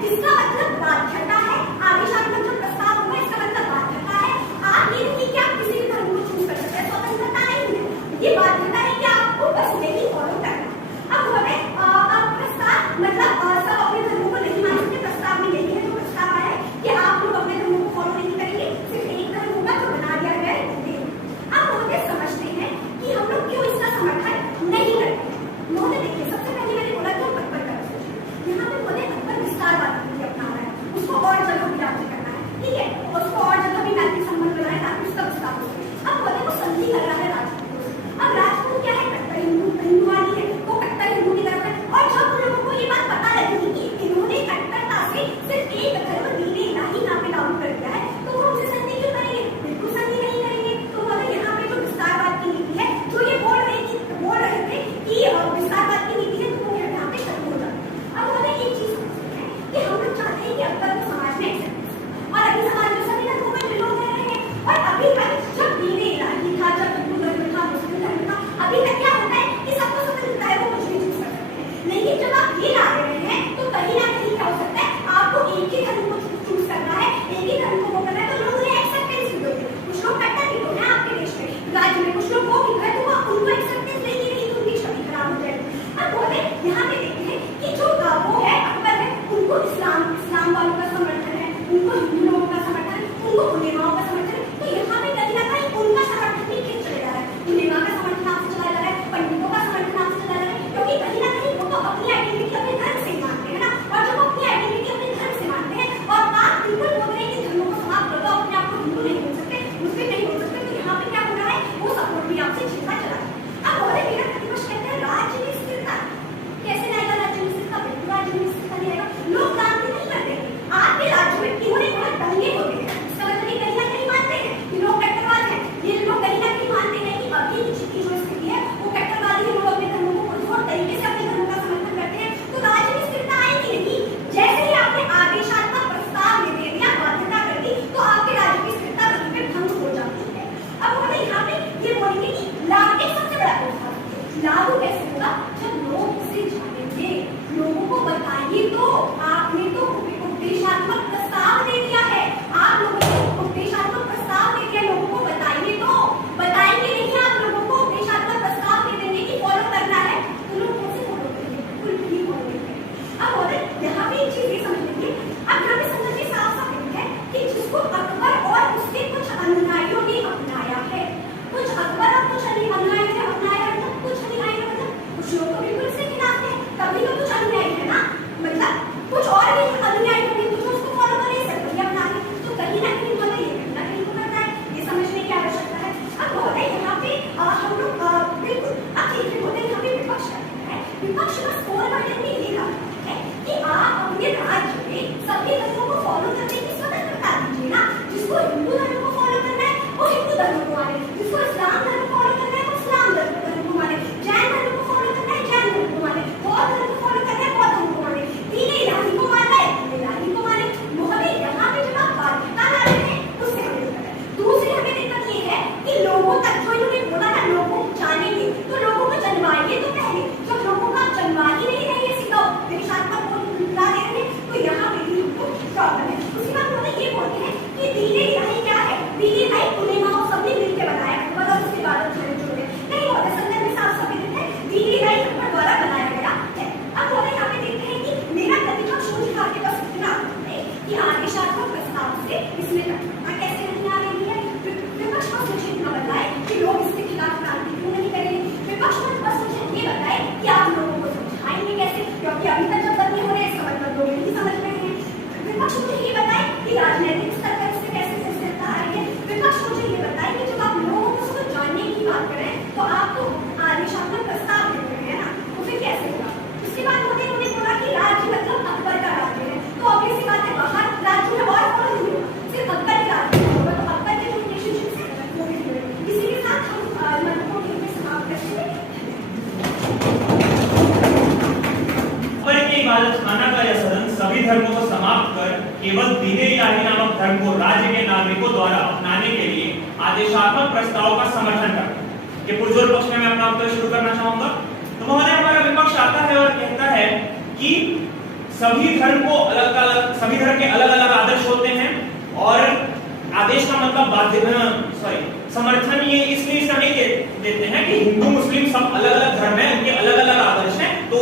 जिसका मतलब बाध्यता है, आदेशात्मक जो प्रस्ताव होगा इसका मतलब बाध्यता है। आप ये नहीं कि आप धर्मों को समाप्त कर केवल दीन-ए इलाही नामक धर्म को राज्य के नागरिकों द्वारा अपनाने के लिए आदेशात्मक प्रस्ताव का समर्थन करता है। ये पुरजोर पक्ष में मैं अपना उत्तर शुरू करना चाहूंगा। तो महोदय, हमारा विपक्ष आता है और कहता है कि सभी धर्म के अलग अलग आदर्श होते हैं और आदेश का मतलब समर्थन ये इसलिए नहीं देते हैं कि हिंदू मुस्लिम सब अलग अलग धर्म है, उनके अलग अलग आदर्श हैं, तो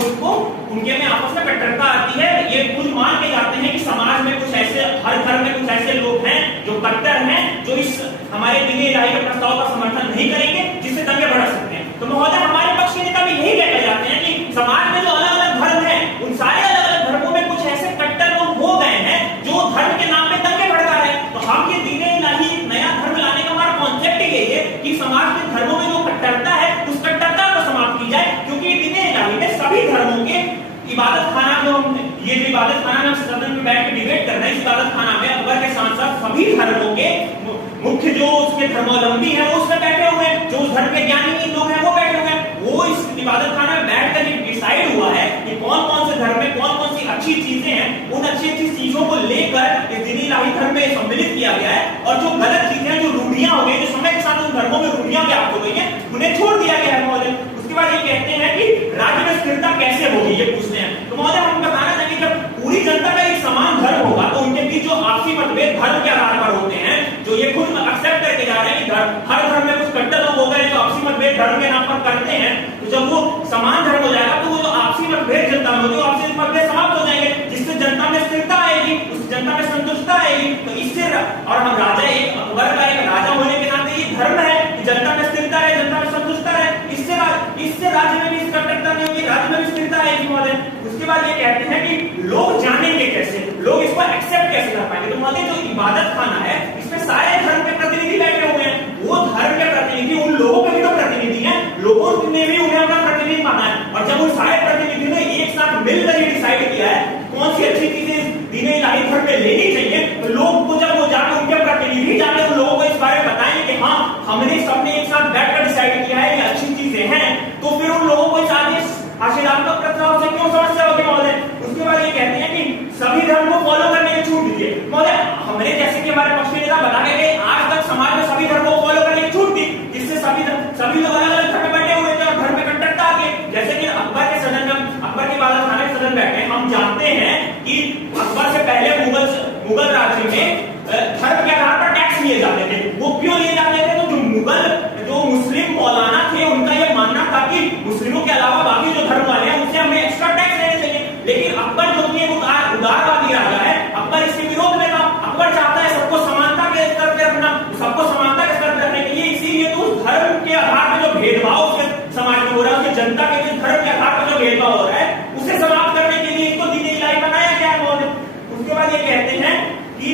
उनके में आपस में कट्टरता आती है। ये कुछ मान के जाते हैं कि समाज में कुछ ऐसे, हर धर्म में कुछ ऐसे लोग हैं जो कट्टर हैं, जो इस हमारे दीन-ए इलाही के प्रस्ताव का समर्थन नहीं करेंगे, जिससे दंगे भड़क सकते हैं। तो महोदय, हमारे पक्ष के नेता भी यही कहते जाते हैं कि समाज में जो अलग अलग धर्म है, उन सारे अलग अलग धर्मों में कुछ ऐसे कट्टर लोग हो गए हैं जो धर्म के नाम पे दंगे भड़का रहे हैं। तो हम ये दीन-ए इलाही नया धर्म लाने का हमारा कॉन्सेप्ट यही है कि समाज में धर्मों में जो कट्टरता है, उस कट्टरता को समाप्त की जाए, क्योंकि दीन-ए इलाही में सभी धर्मों के इबादत खाना ये जो इबादत खाना में सदन में बैठ के डिबेट कर रहे हैं, इस इबादत खाना में अकबर के साथ साथ सभी धर्मों के मुख्य जो उसके धर्मावलंबी हैं वो उसमें बैठे हुए हैं, जो उस धर्म के ज्ञानी लोग हैं वो बैठे हुए हैं। वो इस इबादत खाना में बैठकर ये डिसाइड हुआ है कि कौन कौन से धर्म में कौन कौन सी अच्छी चीजें हैं, उन अच्छी अच्छी चीजों को लेकर इस दीन-ए इलाही धर्म में सम्मिलित किया गया है, और जो गलत चीजें, जो रूढ़ियां हो गई, जो समय के साथ उन धर्मों में रूढ़ियां व्याप्त हो गई हैं, उन्हें छोड़ दिया गया है। महोदय, उसके बाद ये कहते हैं कि राज्य में स्थिरता कैसे होगी, ये पूछते हैं। तो महोदय, हम बताना चाहेंगे जब पूरी जनता का एक समान धर्म होगा तो उनके बीच जो आपसी मतभेद धर्म के आधार पर होते हैं, जो ये खुद एक्सेप्ट करके जा रहे हैं कि हर धर्म में कुछ कट्टर लोग हो गए जो आपसी मतभेद धर्म के नाम पर करते हैं, तो जब वो समान धर्म हो जाएगा तो वो जो आपसी मतभेद जनता में होते हैं, आपसी मतभेद समाप्त हो जाएंगे, जिससे जनता में स्थिरता आएगी, उस जनता में संतुष्टता आएगी। तो इससे, और हम राजा, एक अकबर का एक राजा होने के नाते ये धर्म है कि जनता में स्थिरता है, जनता में संतुष्टता है, इससे राज्य में भी इस कट्टरता नहीं होगी, राज्य में भी स्थिरता आएगी। महोदय, उसके बाद ये कहते हैं कि लोग जानेंगे कैसे, लोग इसको एक्सेप्ट कैसे कर पाएंगे। तो महोदय, जो इबादत खाना है, इसमें सारे धर्म के प्रतिनिधि बैठे हुए हैं, वो धर्म के प्रतिनिधि उन लोगों के भी तो प्रतिनिधि हैं, लोगों ने भी उन्हें अपना प्रतिनिधि माना है, और जब उन सारे प्रतिनिधियों ने एक साथ मिलकर ये डिसाइड किया है कौन सी अच्छी चीजें दीन-ए इलाही धर्म में लेनी चाहिए, तो लोग को जब वो जाकर उनके प्रतिनिधि जाकर उन लोगों को इस बारे में बताएंगे कि हाँ, हमने सबने एक साथ बैठकर डिसाइड किया है, ये अच्छी चीजें हैं, तो फिर उन लोगों को इस आशीर्वाद प्रस्ताव से क्यों समस्या होगी। महोदय, उसके बाद ये कहते हैं कि सभी धर्म को फॉलो करने की छूट दीजिए। महोदय, हमने जैसे कि हमारे पक्ष के नेता बता गए आज तक समाज में सभी धर्मों को फॉलो करने की छूट दी, जिससे सभी लोग अलग अलग धर्म में बैठे हुए थे और धर्म में कट्टरता थी। जैसे कि अकबर के सदन में, अकबर के इबादत खाने के सदन बैठे, हम जानते हैं कि अकबर से पहले मुगल राज्य में धर्म के आधार पर टैक्स लिए जाते थे। वो क्यों लिए जाते थे? तो जो मुस्लिम मौलाना थे, उनका यह मानना था कि मुस्लिमों के अलावा बाकी जो धर्म वाले हैं उनसे हमें एक्स्ट्रा टैक्स लेने चाहिए। लेकिन अकबर जो कि उदारवादी राजा है, अकबर इसके विरोध में था। अकबर चाहता है सबको समानता के स्तर पर रखना, सबको समानता के स्तर पर रखने के लिए, इसीलिए तो उस धर्म के आधार पर जो भेदभाव उसके समाज में हो रहा है, उसकी जनता के जो धर्म के आधार पर जो भेदभाव हो रहा है, उसे समाप्त करने के लिए इसको दीन-ए इलाही बनाया गया है। उसके बाद ये कहते हैं कि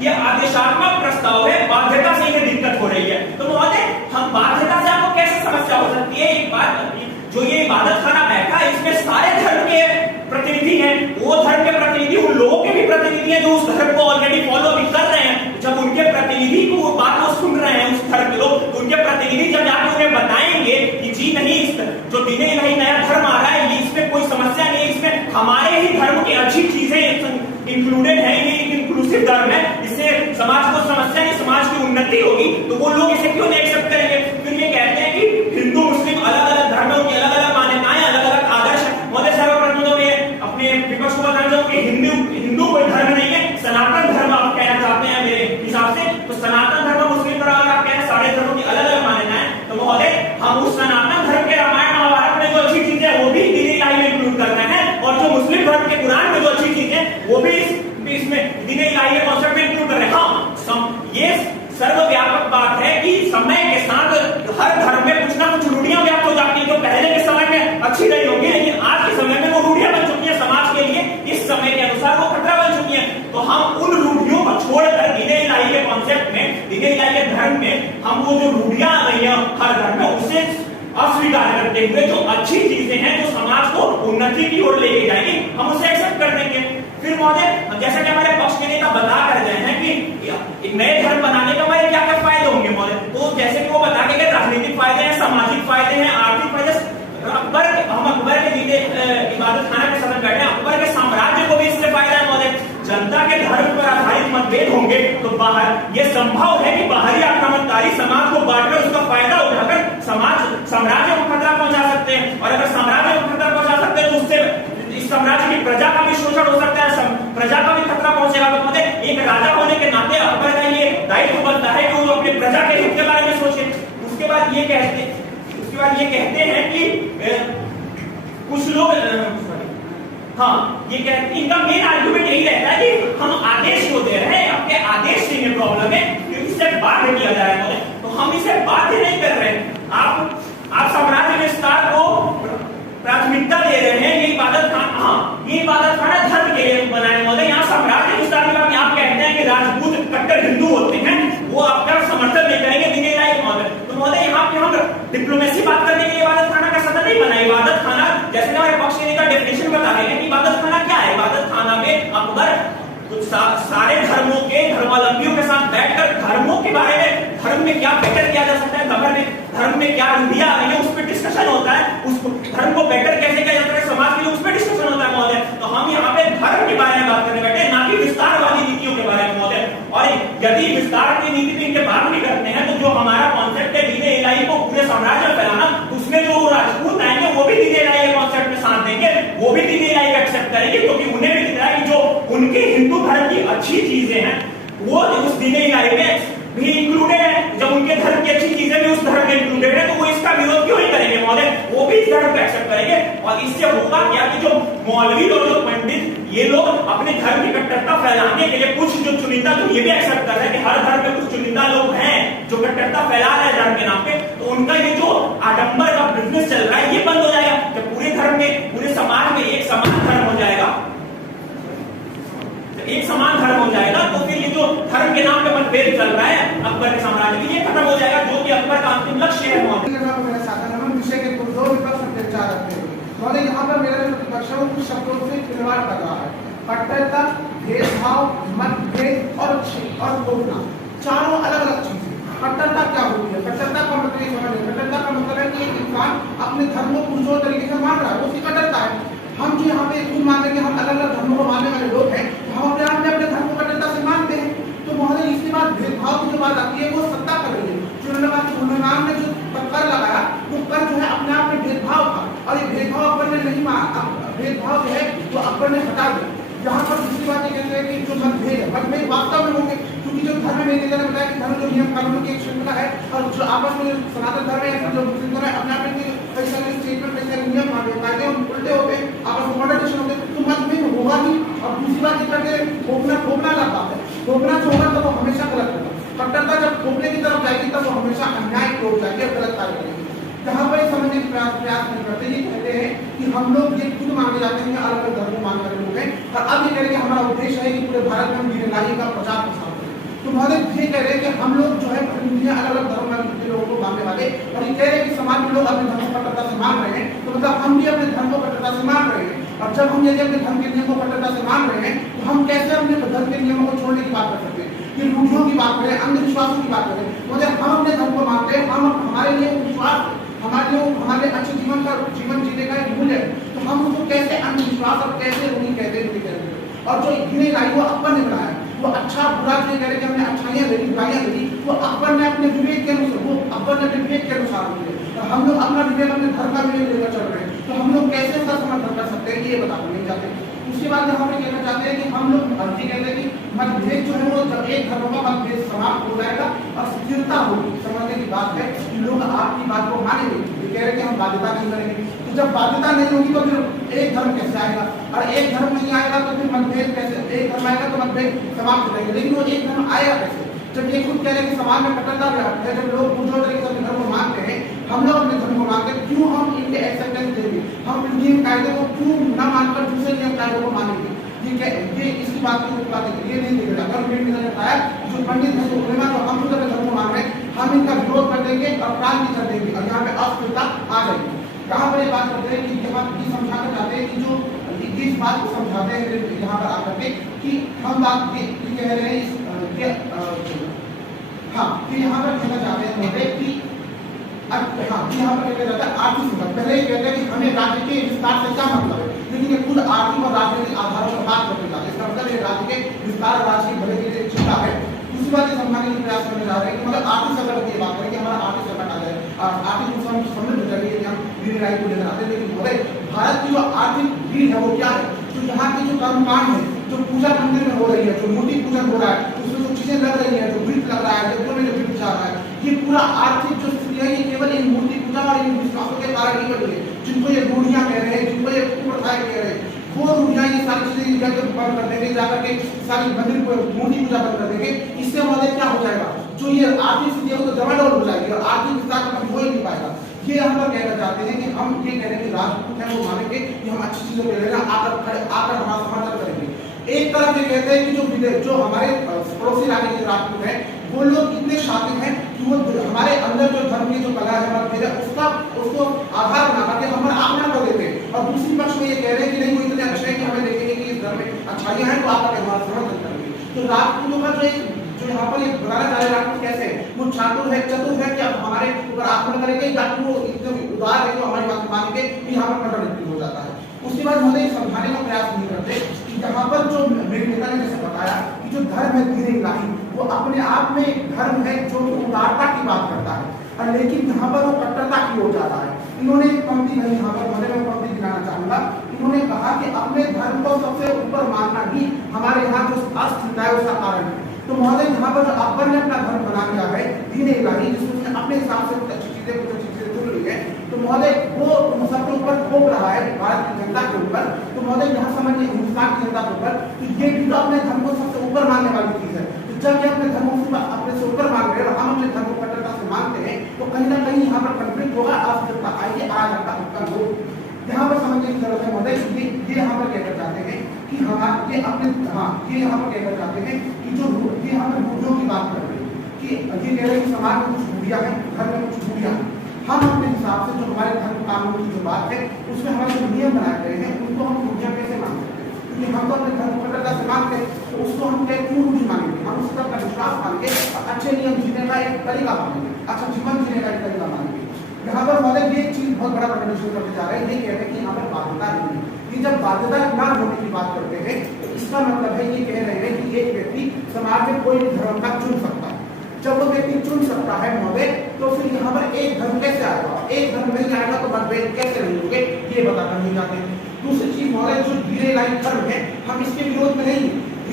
ये आदेशात्मक प्रस्ताव है, बाध्यता से ये दिक्कत हो रही है। तो महोदय, हम बाध्यता से आपको कैसे समस्या हो सकती है? एक बात, जो ये इबादत खाना बैठा है, इसमें सारे धर्म के प्रतिनिधि हैं, वो धर्म के प्रतिनिधि उन लोगों के भी प्रतिनिधि हैं जो उस धर्म को ऑलरेडी फॉलो भी कर रहे हैं। जब उनके प्रतिनिधि को वो बात को सुन रहे हैं उस धर्म के लोग, तो उनके प्रतिनिधि जब जाकर उन्हें बताएंगे कि जी नहीं, जो दीन-ए इलाही नया धर्म आ रहा है, ये इसमें कोई समस्या नहीं है, इसमें हमारे ही धर्म की अच्छी चीजें इंक्लूडेड है, ये एक इंक्लूसिव धर्म है, इससे समाज को समस्या नहीं, समाज की उन्नति होगी, तो वो लोग इसे क्यों नहीं एक्सेप्ट करेंगे? फिर ये कहते हैं कि हिंदू मुस्लिम अलग अलग धर्म है, उनकी अलग अलग मान्यताएं, अलग अलग आदर्श है। महोदय, सर्वप्रथम तो मैं अपने विपक्ष को बताना चाहूँ कि हिंदू कोई धर्म नहीं है, सनातन धर्म आप कहना चाहते हैं मेरे हिसाब से। तो सनातन धर्म मुस्लिम धर्म, अगर आप कहना सारे धर्मों की अलग अलग मान्यताएं, तो महोदय, हम उस सनातन धर्म के रामायण महाभारत में जो अच्छी चीजें वो भी दीन-ए इलाही में इंक्लूड कर रहे हैं, और जो मुस्लिम धर्म के कुरान में जो अच्छी चीजें वो भी इसमें दीन-ए इलाही के कॉन्सेप्ट में इंक्लूड कर रहे हैं। हाँ, ये सर्वव्यापक बात है कि समय के साथ हर धर्म में कुछ ना कुछ रूढ़ियां व्याप्त हो जाती है, जो पहले के समय में अच्छी नहीं होगी, लेकिन आज के समय में वो रूढ़ियां बन चुकी है समाज के लिए, इस समय के अनुसार वो खतरा बन चुकी है। तो हम उन रूढ़ियों को छोड़कर दीन-ए इलाही के कॉन्सेप्ट में, दीन-ए इलाही के धर्म में, हम वो जो रूढ़ियां आ गई हैं हर धर्म में, उसे अस्वीकार करते हुए जो अच्छी चीजें हैं, जो समाज को उन्नति की ओर लेके जाएंगी, हम उसे एक्सेप्ट कर देंगे। फिर महोदय, जैसा कि हमारे पक्ष के नेता बता कर गए हैं कि एक नए धर्म बनाने के हमारे क्या क्या फायदे होंगे महोदय, तो जैसे कि वो बता के राजनीतिक फायदे हैं, सामाजिक फायदे हैं, आर्थिक फायदे। हम अकबर के इबादत खाना के सदन बैठे हैं, अकबर के साम्राज्य को भी इससे फायदा है। तो बाहर ये संभव है कि बाहरी आक्रमणकारी समाज को बांटकर उसका फायदा उठाकर साम्राज्य को खतरा पहुंचा सकते हैं, और अगर साम्राज्य को खतरा पहुंचा सकते हैं तो उससे इस साम्राज्य की प्रजा का भी शोषण हो सकता है, प्रजा का भी खतरा पहुंचेगा। तो मतलब एक राजा होने के नाते अकबर का ये दायित्व बनता है कि वो अपनी प्रजा के हित के बारे में सोचे। उसके बाद ये कहते हैं कि कुछ लोग ये कहते हैं, इनका मेन आर्गुमेंट यही रहता है कि हम आदेश को दे रहे हैं, आपके आदेश से ये प्रॉब्लम है क्योंकि इससे बाध्य किया जा रहा है, तो हम इसे बाध्य नहीं कर रहे हैं। आप साम्राज्य विस्तार को प्राथमिकता दे रहे हैं, ये इबादत खाना धर्म के लिए बनाए महोदय। यहाँ साम्राज्य विस्तार के बाद आप कहते हैं कि राजपूत कट्टर हिंदू होते हैं, वो आपका समर्थन नहीं करेंगे दिन रात महोदय। तो महोदय यहाँ पे हम डिप्लोमेसी बात करने के लिए इबादत खाना का सदन नहीं बना। इबादत खाना जैसे हमारे पक्ष के नेता डेफिनेशन बता रहे हैं कि इबादत खाना क्या है। इबादत खाना में अकबर सारे धर्मों के धर्मावलंबियों के साथ बैठकर धर्मों के बारे में, धर्म में क्या बेटर किया जा सकता है, धर्म में क्या रूढ़ियां आ रही है, उस पर डिस्कशन होता है। उसको धर्म को बेटर कैसे किया जाता है समाज के लिए, उस पर डिस्कशन होता है महोदय। तो हम यहाँ पे धर्म के बारे में बात करने बैठे, ना कि विस्तार वाली नीतियों के बारे में महोदय। और यदि विस्तार की नीति में इनके बात भी करते हैं तो जो हमारा कॉन्सेप्ट है दीन इलाही को पूरे साम्राज्य में फैलाना, उसमें जो राजपूत आएंगे वो भी दीन इलाही के कॉन्सेप्ट में साथ देंगे, वो भी दीन इलाही का एक्सेप्ट करेंगे, क्योंकि उन्हें भी दिख रहा है कि जो उनके हिंदू धर्म की अच्छी चीजें हैं वो उस दीन इलाही में भी इंक्लूडेड है। जब उनके धर्म की अच्छी चीजें भी उस धर्म में इंक्लूडेड है तो वो इसका विरोध क्यों नहीं करेंगे महोदय, वो भी इस धर्म को एक्सेप्ट करेंगे। और इससे होगा क्या कि जो मौलवी और जो पंडित ये लोग अपने धर्म की कट्टरता फैलाने के लिए कुछ जो चुनिंदा, तो ये भी एक्सेप्ट कर रहे हैं कि हर धर्म में कुछ चुनिंदा लोग हैं जो कट्टरता फैला रहे हैं धर्म के नाम पे, तो उनका ये जो आडंबर का बिजनेस चल रहा है ये बंद हो जाएगा। जब पूरे धर्म में, पूरे समाज में एक समान धर्म हो जाएगा, एक समान धर्म हो जाएगा, तो फिर ये जो धर्म के नाम पे मतभेद चल रहा है अकबर के साम्राज्य में, ये खत्म हो जाएगा, जो कि अकबर का अंतिम लक्ष्य है। विषय के दो विपक्ष विचार रखते हुए यहाँ पर मेरे प्रतिपक्षों कुछ शब्दों से खिलवाड़ कर रहा है। कट्टरता, भेदभाव, मतभेद और घोषणा, चारों अलग अलग चीजें। कट्टरता क्या होती है? कट्टरता का मतलब ये समझ, कट्टरता का मतलब है कि एक इंसान अपने धर्म को पुरजोर तरीके से मान रहा है, वो उसकी कट्टरता है। हम जो यहाँ पे खुद मानते हैं कि हम अलग अलग धर्मों को मानने वाले लोग हैं, हम अपने आप में अपने धर्म को कट्टरता से मानते हैं। तो महोदय इसके बाद भेदभाव की जो बात आती है वो सत्ता कर रही है। चुनाव ने जो कर लगाया वो कर जो है अपने आप में भेदभाव था, और ये भेदभाव अकबर ने नहीं माना, भेदभाव जो है वो अकबर ने हटा दिया। यहाँ पर दूसरी बात ये कहते हैं कि जो मतभेद वास्तव में होंगे, क्योंकि जो धर्म में नेता ने बताया कि धर्म जो नियम कानून की एक श्रृंखला है, और जो आपस में सनातन धर्म है, जो मुस्लिम धर्म है, अपने आप में कई सारे स्टेटमेंट, कई सारे नियम कायदे उल्टे होते हैं, आपस में कॉन्ट्रडिक्शन होते हैं, तो मतभेद होगा ही। और दूसरी बात ये कहते हैं थोपना लगता है, थोपना जो होगा तो वो हमेशा गलत होगा। कट्टरता जब थोपने की तरफ जाएगी तब वो हमेशा अन्याय की ओर जाएगी और गलत कार्य करेगी। जहाँ पर समझने की प्रयास नहीं करते, ये कहते हैं कि हम लोग ये खुद माने जाते हैं अलग अलग धर्म को मानने वाले लोग हैं, और अब ये कह रहे हैं कि हमारा उद्देश्य है कि पूरे भारत में हम दीन इलाही का प्रचार प्रसार करें। तो महोदय ये कह रहे हैं कि हम लोग जो है अलग अलग धर्म के लोगों को मानने वाले, और ये कह रहे हैं कि समाज में लोग अपने धर्म को कट्टरता से मान रहे हैं, तो मतलब हम भी अपने धर्म को कट्टरता से मान रहे हैं। और जब हम यदि अपने धर्म के नियमों को कट्टरता से मान रहे हैं तो हम कैसे अपने धर्म के नियमों को छोड़ने की बात कर सकते हैं? ये रूढ़ियों की बात करें, अंधविश्वासों की बात करें, मगर हम अपने धर्म को मानते हैं, हम हमारे लिए विश्वास, हमारे अच्छे जीवन जीने का एक मूल्य है, तो हम उसको कैसे अंधविश्वास और कैसे रूढ़ी कहते हैं? और जो दीन इलाही वो अकबर ने बनाया, वो अच्छा बुरा नहीं कह रहे कि हमने अच्छाइयाँ ले ली, बुराइयाँ ले ली, वो अकबर ने अपने विवेक के अनुसार, वो अकबर ने विवेक के अनुसार ली है। तो हम लोग अपना विवेक, अपने धर्म का विवेक लेकर चल रहे हैं, तो हम लोग कैसे उसका समर्थन कर सकते हैं, ये बताना नहीं चाहते। उसके बाद यहाँ पे कहना चाहते हैं कि हम लोग कहते हैं कि मतभेद जो है वो जब एक धर्म का मतभेद समाप्त हो जाएगा और स्थिरता होगी, समझने की बात है कि लोग आपकी बात को मानेंगे। ये कह रहे हैं कि हम बाध्यता नहीं करेंगे, तो जब बाध्यता नहीं होगी तो फिर एक धर्म कैसे आएगा? और एक धर्म नहीं आएगा तो फिर मतभेद कैसे? एक धर्म आएगा तो मतभेद समाप्त हो जाएंगे, लेकिन वो एक धर्म आएगा कैसे? जब ये खुद कह रहे हैं कि समाज में कट्टरता है, जब लोग पुरजोर तरीके से अपने धर्म को मानते हैं, हम लोग अपने धर्म को मानते हैं, क्यों हम इनके एक्सेप्टेंस देंगे? हम नियम कायदे को क्यों न मानकर दूसरे नियम कायदों को मानेंगे? ये इसकी बात को ये नहीं देखा जाता। और बताया जो पंडित हैं, जो उलेमा, जो हम खुद अपने धर्म को मान रहे हैं, हम इनका विरोध कर देंगे और क्रांति कर देंगे, और यहाँ पे अस्थिरता आ जाएगी। यहाँ पर ये बात करते हैं कि यहाँ ये समझाना चाहते हैं कि जो इस बात को समझाते हैं यहाँ पर आकर के कि हम बात ये कह रहे हैं कि यहाँ पर कहना चाहते हैं कि यहाँ पर कहना जाता है आर्थिक संकट। पहले ये कहते हैं कि हमें राज्य के विस्तार से क्या मतलब है, लेकिन ये खुद आर्थिक और राजनीतिक आधारों पर बात करते जाते हैं। इसका मतलब ये राज्य के विस्तार, राज्य के भले के लिए चिंता है। दूसरी बात ये समझाने की प्रयास करने जा रहे हैं कि मतलब आर्थिक संकट की बात करें कि हमारा आर्थिक संकट आ जाए, आर्थिक नुकसान समृद्ध हो जाएगी कि हम ग्रीन राइट को लेकर आते हैं। लेकिन बोले भारत की जो आर्थिक रीढ़ है वो क्या है? जो यहाँ की जो कर्मकांड है, जो पूजा मंदिर में हो रही है, जो मूर्ति पूजन हो रहा है, उसमें जो चीजें लग रही है, जो वृत्त लग रहा है, जो में जो वृत्त जा रहा है, ये पूरा आर्थिक जो स्थिति है ये केवल इन मूर्ति पूजा और इन विश्वासों के कारण ही बनी है। जिनको ये रूढ़ियां कह रहे हैं, जिनको ये कुप्रथाएं कह रहे हैं, वो रूढ़ियां ये सारी चीजें जाकर बंद कर देंगे, जाकर के सारी मंदिर को मूर्ति पूजा बंद कर देंगे। इससे हमारे क्या हो जाएगा? जो ये आर्थिक स्थिति है वो तो डबल हो जाएगी और आर्थिक विकास कभी हो ही नहीं पाएगा। ये हम लोग कहना चाहते हैं कि हम ये कह रहे हैं कि राजपूत है वो मानेंगे कि हम अच्छी चीजों के लिए आकर हमारा समर्थन करेंगे। एक तरफ ये कहते हैं कि जो हमारे पड़ोसी राज्य के राजपूत हैं वो लोग इतने शातिर हैं कि वो हमारे अंदर जो धर्म की जो कला है, हमारा भेद है, उसको आधार बना करके हमारा आत्मा कर देते हैं। और दूसरी पक्ष में ये कह रहे हैं कि नहीं वो इतने अच्छे हैं कि हमें देखेंगे कि इस धर्म में अच्छाइयां हैं तो आकर हमारा समर्थन करेंगे। तो राजपूतों का जो यहाँ पर बताना चाह रहे राजपूत कैसे है, वो चातुर है, चतुर है कि आप हमारे ऊपर आक्रमण करेंगे या वो एकदम उदार है जो हमारी बात मानेंगे कि यहाँ पर कंट्रोल हो जाता है। उसके बाद मुझे समझाने का प्रयास नहीं करते कि यहाँ पर जो मेरे नेता ने जैसे बताया कि जो धर्म है दीन इलाही वो अपने आप में एक धर्म है जो उदारता की बात करता है, और लेकिन यहाँ पर वो कट्टरता की ओर जा रहा है। इन्होंने एक पंक्ति नहीं, यहाँ पर मैं पंक्ति दिखाना चाहूंगा। इन्होंने कहा कि अपने धर्म को सबसे ऊपर मानना ही हमारे यहाँ जो अस्थिरता है उसका कारण है। तो महोदय यहाँ पर जो अकबर ने अपना धर्म बना लिया है दीन इलाही, जिसमें अपने हिसाब से कुछ अच्छी चीजें जुड़ रही है, तो महोदय वो सबके ऊपर थोप रहा है भारत की जनता के ऊपर। तो महोदय यहाँ समझिए हिंदुस्तान की जनता के ऊपर कि ये भी तो अपने धर्म को सबसे ऊपर मानने वाली चीज है। तो जब ये अपने धर्म को अपने से ऊपर मान रहे हैं और हम अपने धर्म को कट्टरता से मानते हैं तो कहीं ना कहीं यहाँ पर कंफ्लिक्ट होगा, अस्थिरता आएगी, अराजकता उत्पन्न होगी। यहाँ पर समझने की जरूरत है महोदय, ये यहाँ पर कहकर चाहते हैं कि ये यहाँ पर कहकर चाहते हैं कि जो ये यहाँ पर रूढ़ियों की बात कर रहे हैं कि ये कह रहे हैं कि समाज में कुछ खूबियां हैं, धर्म में कुछ खूबियां हैं। हम अपने हिसाब से जो हमारे धर्म कानून की जो बात है उसमें हमारे जो नियम बनाए गए हैं उनको हम खूबियां कैसे मानते हैं? क्योंकि हम तो अपने धर्म को कट्टरता से मानते हैं, तो उसको हम क्यों नहीं मानेंगे? हम उस पर विश्वास मानेंगे और अच्छे नियम जीने का एक तरीका मानेंगे, अच्छा जीवन जीने का एक तरीका मानेंगे। यहाँ पर मतलब ये चीज बहुत बड़ा कंट्रीब्यूशन करते जा रहे हैं। ये कह रहे हैं कि यहाँ पर बाध्यता नहीं है, कि जब बाध्यता न होने की बात करते हैं तो इसका मतलब है ये कह रहे हैं कि एक व्यक्ति समाज में कोई भी धर्म का चुन सकता है। जब वो व्यक्ति चुन सकता है महोदय तो फिर यहाँ पर एक धर्म कैसे आएगा? एक धर्म नहीं आएगा तो मतभेद कैसे नहीं होंगे, ये बताकर नहीं जाते हैं। दूसरी चीज महोदय जो धीरे लाइन धर्म है हम इसके विरोध में नहीं,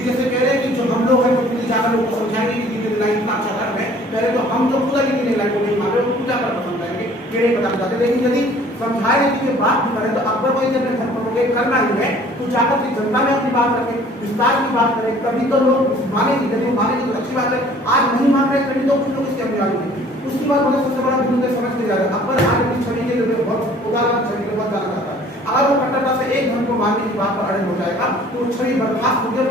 जैसे कह रहे हैं कि जो हम लोग हैं वो खुद जाकर लोगों को समझाएंगे कि धीरे लाइन इतना अच्छा धर्म है, पहले तो हम जो खुद अभी धीरे लाइन को नहीं मान रहे वो पूजा कर पसंद करेंगे, ये नहीं बताना चाहते। लेकिन यदि समझाए कि बात भी करें तो अकबर को जब धर्म को करना ही है तो जाकर के जनता में अपनी बात रखें, विस्तार की बात करें, तभी तो लोग मानेंगे। यदि मानेंगे तो अच्छी बात है, आज नहीं मान रहे तभी तो कुछ लोग इसके अपनी आगे। उसके बाद मुझे सबसे बड़ा बिंदु समझ में जा रहा है अकबर आज अपनी छवि के लिए बहुत उदाहरण छवि के बहुत जाना जाता है। अगर वो कट्टरता से एक धर्म को मानने की बात पर अड़े हो जाएगा तो वो छवि बर्खास्त होकर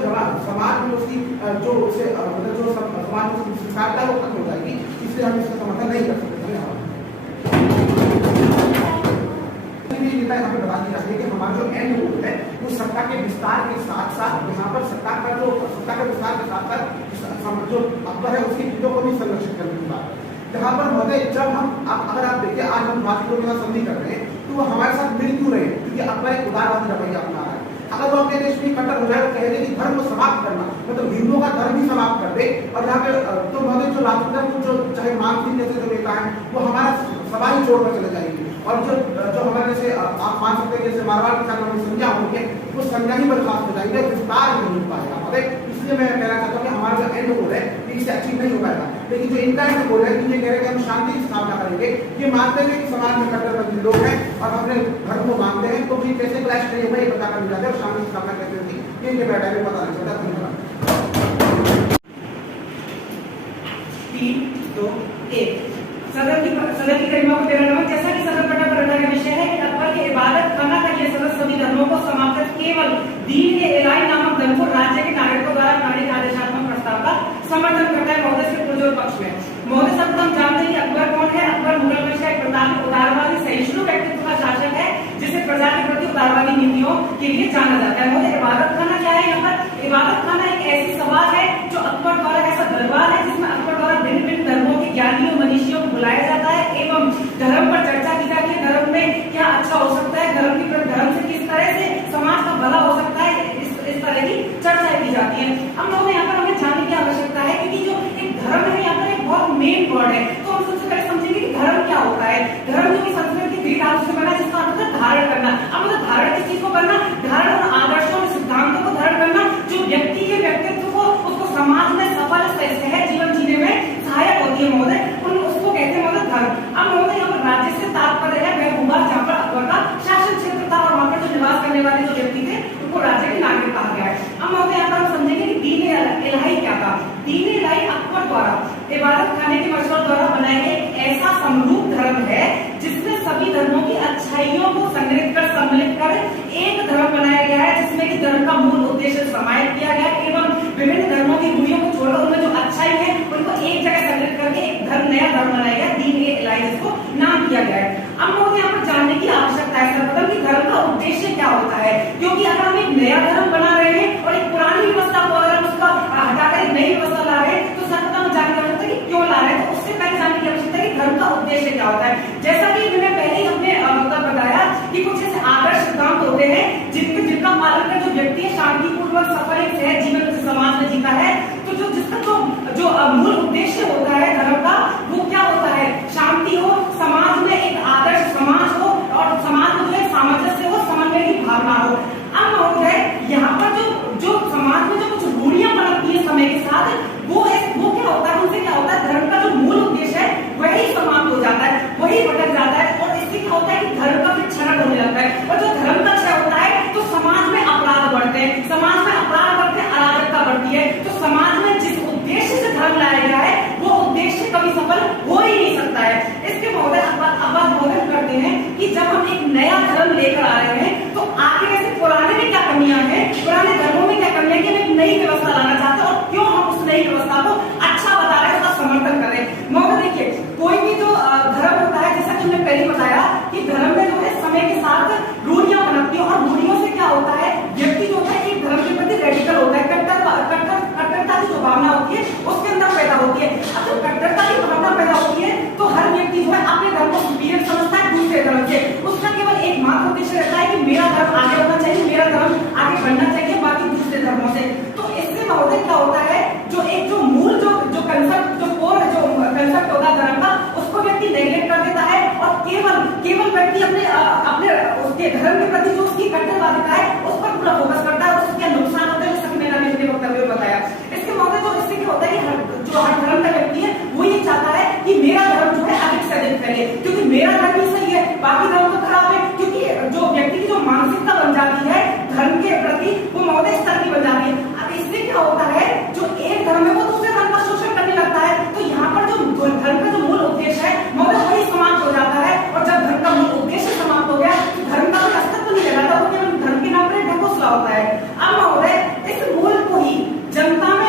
समाज में उसकी जो उसे मतलब जो समाज में स्वीकारता है वो खत्म हो जाएगी। इसलिए हम इसका समर्थन नहीं कर सकते। यहाँ पे बता दिया है कि हमारा जो एंड गोल है वो सत्ता के विस्तार के साथ साथ यहाँ पर सत्ता के विस्तार के साथ साथ जो अकबर है उसकी चीजों को भी संरक्षित करने की बात है। यहाँ पर महोदय जब हम अगर आप देखिए आज हम भारतीयों के साथ संधि कर रहे हैं तो वो हमारे साथ मिल क्यों रहे हैं? क्योंकि अकबर एक उदारवादी रवैया अपना रहा है। अगर वो अपने देश में कट्टर हो जाए तो कह दे कि धर्म को समाप्त करना मतलब हिंदुओं का धर्म ही समाप्त कर दे, और यहाँ पे तो महोदय जो राजनीतिक जो चाहे मानसिंह जैसे जो नेता है वो हमारा सवाल ही छोड़कर चले जाएंगे। और जो हमारे जैसे आप मान सकते हैं जैसे मारवाड़ के साथ हमारी संज्ञा होंगे वो संज्ञा ही बर्खास्त हो जाएंगे, विस्तार नहीं हो पाएगा महोदय। इसलिए मैं कहना चाहता हूँ कि हमारा जो एंड गोल है इससे अचीव नहीं हो पाएगा। लेकिन जो इनका एंड गोल है कि ये कह रहे हैं कि हम शांति की स्थापना करेंगे, ये मानते हैं कि समाज में कट्टरपंथी लोग हैं और अपने धर्म को मानते हैं, तो भी कैसे क्लैश नहीं होगा ये बताकर नहीं जाते और शांति की स्थापना कैसे होती ये बैठा है पता नहीं चलता। धन्यवाद। 3, 2, 1 सदन की गरिमा को तेरा नमक। जैसा कि सदन पटल पर रखा गया विषय है कि अकबर के इबादत खाना का यह सदस्य सभी धर्मों को समाप्त केवल दीन के इलाही नामक धर्म को राज्य के नागरिकों द्वारा नागरिक आदेशात्मक प्रस्ताव का समर्थन करता है महोदय से पुरजोर पक्ष में। महोदय सब हम जानते हैं कि अकबर कौन है? अकबर मुगल वंश का एक प्रतापी उदारवादी सहिष्णु व्यक्तित्व का शासक है जिसे प्रजा के प्रति उदारवादी नीतियों के लिए जाना जाता है। महोदय इबादत खाना क्या है? यहाँ पर इबादत खाना एक ऐसी सभा है जो अकबर द्वारा ऐसा दरबार है जिसमें अकबर द्वारा भिन्न भिन्न धर्मों के ज्ञानियों मनीषियों को बुलाया जाता है एवं धर्म पर चर्चा की जाती है। धर्म में क्या अच्छा हो सकता है, धर्म से किस तरह से समाज का भला हो सकता है, इस तरह की चर्चा की जाती है। हम लोग यहाँ पर हमें जानने की आवश्यकता है क्योंकि जो धर्म जो कि संस्कृत के 3 धातु से बना है, जिसका अर्थ है धारण करना। अब मतलब धारण किस चीज को करना? धारण और आदर्शों और सिद्धांतों को धारण करना, जो व्यक्ति के व्यक्तित्व को, उसको समाज में सफल सहज जीवन जीने में सहायक होती है महोदय, उसको कहते हैं महोदय धर्म। अब महोदय यहाँ पर राज्य से तात्पर्य है वह भूभाग जहाँ पर अकबर का शासन क्षेत्र था और वहाँ पर जो निवास करने वाले जो व्यक्ति थे उनको राज्य के नागरिक कहा गया है। अब महोदय यहाँ पर हम समझेंगे कि दीन इलाही क्या था। दीन इलाही अकबर द्वारा इबादत खाने के मशवरे द्वारा बनाया गया एक ऐसा समरूप धर्म है जिसमें सभी धर्मों की अच्छाइयों को संग्रहित कर सम्मिलित कर एक धर्म बनाया गया है, जिसमें कि धर्म का मूल उद्देश्य समाहित किया गया है एवं विभिन्न धर्मों की दूरियों को छोड़कर उनमें जो अच्छाई है उनको एक जगह संग्रहित करके एक धर्म, नया धर्म बनाया गया, दीन इलाही जिसको नाम दिया गया है। अब मुझे यहाँ पर जानने की आवश्यकता है सर्वप्रथम कि धर्म का उद्देश्य क्या होता है, क्योंकि अगर हम एक नया धर्म बना रहे हैं और एक पुरानी व्यवस्था को अगर हम उसका हटाकर एक नई व्यवस्था ला रहे हैं तो सर्वप्रथम जानने की आवश्यकता है कि क्यों ला रहे हैं। तो उससे पहले जानने की आवश्यकता है कि धर्म का उद्देश्य क्या होता है। जैसा कि मैंने पहले ही अपने बताया कि कुछ ऐसे आदर्श सिद्धांत होते हैं जिनका पालन कर जो व्यक्ति शांतिपूर्वक सफल एक सहज जीवन समाज में जीता है। तो जो जिसका जो मूल उद्देश्य होता है धर्म का, वो क्या होता है? शांति हो, समाज में एक आदर्श समाज हो और समाज में जो है सामंजस्य हो, समन्वय की भावना हो। अब महोदय यहाँ पर जो समाज में जो कुछ रूढ़ियां पनपती है समय के साथ, वो क्या होता है, उनसे क्या होता है, धर्म का जो मूल उद्देश्य है वही समाप्त हो जाता है, वही भटक जाता है और इससे क्या होता है कि धर्म का फिर क्षरण होने लगता है। और जो धर्म का क्षय होता है तो समाज में अपराध बढ़ते हैं, समाज में अपराध बढ़ते हैं, अराजकता बढ़ती है। तो समाज में जिस उद्देश्य से धर्म लाया गया है वो उद्देश्य कभी सफल हो ही नहीं सकता है। इसके महोदय अवबोधन करते हैं कि जब हम एक नया धर्म लेकर आ रहे हैं तो आखिर ऐसे पुराने में क्या कमियां हैं, पुराने धर्मों में क्या कमियां हैं कि हम एक नई व्यवस्था लाना चाहते हैं और क्यों हम उस नई व्यवस्था को अच्छा बता रहे हैं, उसका समर्थन कर रहे हैं। महोदय देखिए, कोई भी जो धर्म होता है, जैसा कि हमने पहले बताया कि धर्म में जो है समय के साथ रूढ़ियां बनती है और रूढ़ियों से क्या होता है, व्यक्ति जो है एक धर्म के प्रति रेडिकल होता है, कट्टरता की जो भावना होती है उसके अंदर पैदा होती है। अब जब कट्टरता की भावना पैदा होती है तो हर व्यक्ति जो है अपने धर्म को सुपीरियर समझता है दूसरे धर्म से। उसका केवल एकमात्र उद्देश्य रहता है कि मेरा धर्म आगे होना चाहिए, मेरा धर्म आगे बढ़ना चाहिए बाकी दूसरे धर्मों से। तो इससे महोदय क्या होता है, जो मूल जो कंसेप्ट जो कोर जो कंसेप्ट होता है धर्म का, उसको व्यक्ति नेग्लेक्ट कर देता है और केवल व्यक्ति अपने उसके धर्म के प्रति जो उसकी कट्टरवादिता है उस पर पूरा फोकस करता है और उसके नुकसान होते हैं, जैसा कि मैंने अपने वक्तव्य में बताया। इसके महोदय जो इससे क्या होता है कि जो हर धर्म का व्यक्ति है वो ये चाहता है कि मेरा धर्म जो है अधिक से अधिक फैले, क्योंकि मेरा धर्म ही सही है, बाकी धर्म तो खराब है। क्योंकि जो व्यक्ति की जो मानसिकता बन जाती है धर्म के प्रति वो महोदय इस तरह की बन जाती है। अब इससे क्या होता है, जो एक धर्म है वो दूसरे धर्म का शोषण करने लगता है। तो यहाँ पर जो धर्म का जो मूल उद्देश्य है महोदय वही समाप्त हो जाता है और जब धर्म का मूल उद्देश्य समाप्त हो गया तो धर्म का कोई अस्तित्व नहीं रहता, वो केवल धर्म के नाम पर ढकोसला होता है। अब महोदय इस मूल को ही जनता में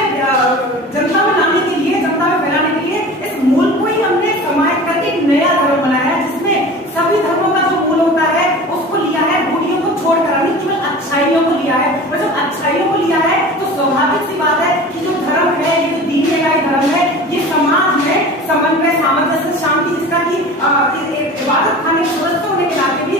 लाने के लिए, जनता में फैलाने के लिए इस मूल को ही हमने समाहित करके एक नया धर्म बनाया है, जिसमें सभी धर्मों का जो मूल होता है उसको लिया है, रूढ़ियों को छोड़कर हमने केवल अच्छाइयों को लिया है। और जब अच्छाइयों को लिया है तो स्वाभाविक सी बात है कि जो धर्म है, ये जो दीन इलाही धर्म है, ये समाज में समन्वय, सामंजस्य, शांति, जिसका कि इबादत खाने के सदस्य होने के नाते भी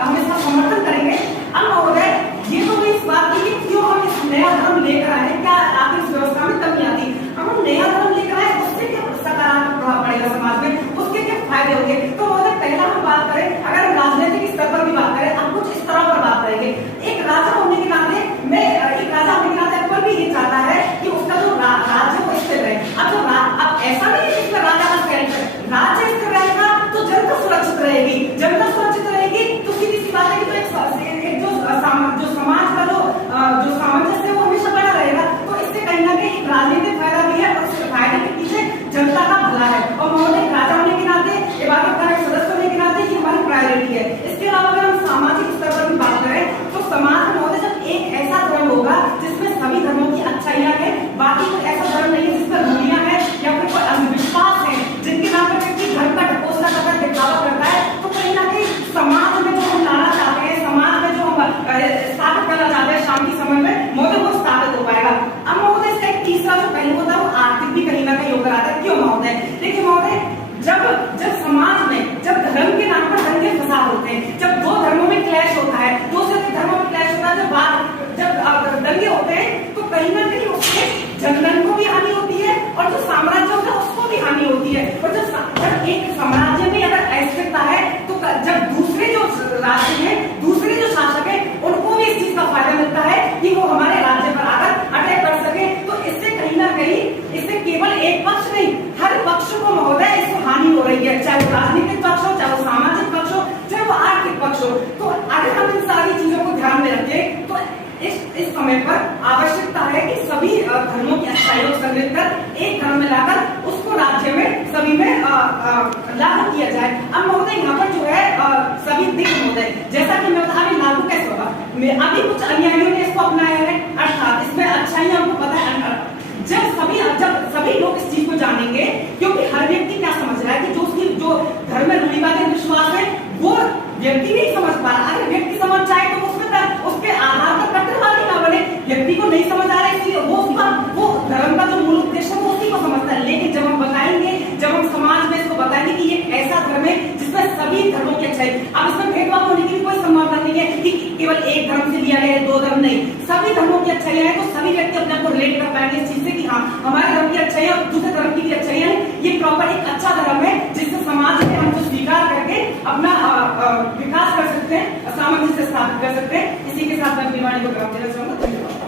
हम इसका समर्थन करेंगे। अब महोदय ये तो इस बात की कि क्यों हम इस नया धर्म लेकर आए हैं, क्या आखिर इस व्यवस्था में कमी आती। अब हम नया धर्म लेकर आए उससे क्या सकारात्मक प्रभाव पड़ेगा समाज में, उसके क्या फायदे होंगे। तो महोदय पहला हम बात करें, अगर हम राजनीतिक स्तर पर भी बात करें, हम कुछ इस तरह पर बात करेंगे। एक राजा होने के नाते अकबर भी ये चाहता है कि उसका जो राज्य वो स्थिर रहे। अब ऐसा नहीं है कि राजा का राज्य स्थिर रहेगा तो जनता सुरक्षित रहेगी, जनता सुरक्षित रहेगी तो सीधी सी बात है कि जो समाज का जो सामंजस्य है वो हमेशा बना रहेगा। तो इससे कहीं ना कहीं राजनीतिक फायदा भी है और इसके फायदे के पीछे जनता का भला है। और महोदय राजा होने के नाते, इबादत खाने के सदस्य होने के नाते ये हमारी प्रायोरिटी है। इसके अलावा अगर हम सामाजिक स्तर पर भी बात करें तो समाज में महोदय जब एक ऐसा धर्म होगा जिसमें सभी धर्मों की अच्छाइयां हैं, बाकी कोई ऐसा धर्म नहीं है जिस पर रूढ़ियां हैं या फिर कोई अंधविश्वास है जिनके नाम पर व्यक्ति धर्म का ढकोसला करता है, दिखावा करता है, तो कहीं ना कहीं समाज में जो हम लाना चाहते हैं, समाज में जो हम स्थापित करना चाहते हैं शांति समन्वय, महोदय वो स्थापित हो पाएगा। अब महोदय इसका एक तीसरा जो पहलू होता है वो आर्थिक भी कहीं ना कहीं होकर आता है। क्यों महोदय? देखिए महोदय, जब समाज में जब धर्म के नाम पर दंगे फसाद होते हैं, जब राज्य हैं, दूसरे जो शासक हैं उनको भी इस चीज का फायदा मिलता है कि वो हमारे राज्य पर आकर अटैक कर सके। तो इससे कहीं ना कहीं इससे केवल एक पक्ष नहीं, हर पक्ष को महोदय इसको हानि हो रही है, चाहे वो राजनीतिक पक्ष हो, चाहे वो सामाजिक पक्ष हो, चाहे वो आर्थिक पक्ष हो। तो अगर हम इन सारी चीजों को ध्यान में रखें तो इस समय पर आवश्यकता है कि सभी धर्मों की अच्छाइयों को संग्रहित कर एक धर्म में लाकर उसको राज्य में सभी में लागू किया जाए। अब महोदय यहाँ पर जो है सभी दिख महोदय, जैसा कि मैं बता, अभी लागू कैसे होगा, अभी कुछ अनुयायियों ने इसको अपनाया है, अर्थात इसमें अच्छाइयां हमको पता है। जब सभी लोग इस चीज को जानेंगे, क्योंकि हर व्यक्ति क्या समझ रहा है कि जो धर्म में रूढ़िवादी विश्वास है वो व्यक्ति नहीं समझ पा रहा। अगर व्यक्ति समझ जाए तो उसके आधार पर कट्टरवादी ना बने। व्यक्ति को नहीं समझ आ रहा है इसलिए वो धर्म का जो मूल उद्देश्य है वो उसी को समझता है। लेकिन जब हम बताएंगे, जब हम समाज में इसको बताएंगे कि ये ऐसा धर्म है जिसमें सभी धर्मों की अच्छाई, अब इसमें भेदभाव होने की कोई संभावना नहीं है कि केवल एक धर्म से लिया गया है, दो धर्म नहीं, सभी धर्मों की अच्छाइयां है। तो सभी व्यक्ति अपने आप को रिलेट कर पाएंगे इस चीज से कि हाँ हमारे धर्म की अच्छाइयां और दूसरे धर्म की भी अच्छाइयां है। ये प्रॉपर एक अच्छा धर्म है जिससे समाज में हम स्वीकार करके अपना विकास कर सकते हैं, सामंजस्य स्थापित कर सकते हैं। इसी के साथ मैं अपनी वाणी को विराम देना चाहूंगा। धन्यवाद।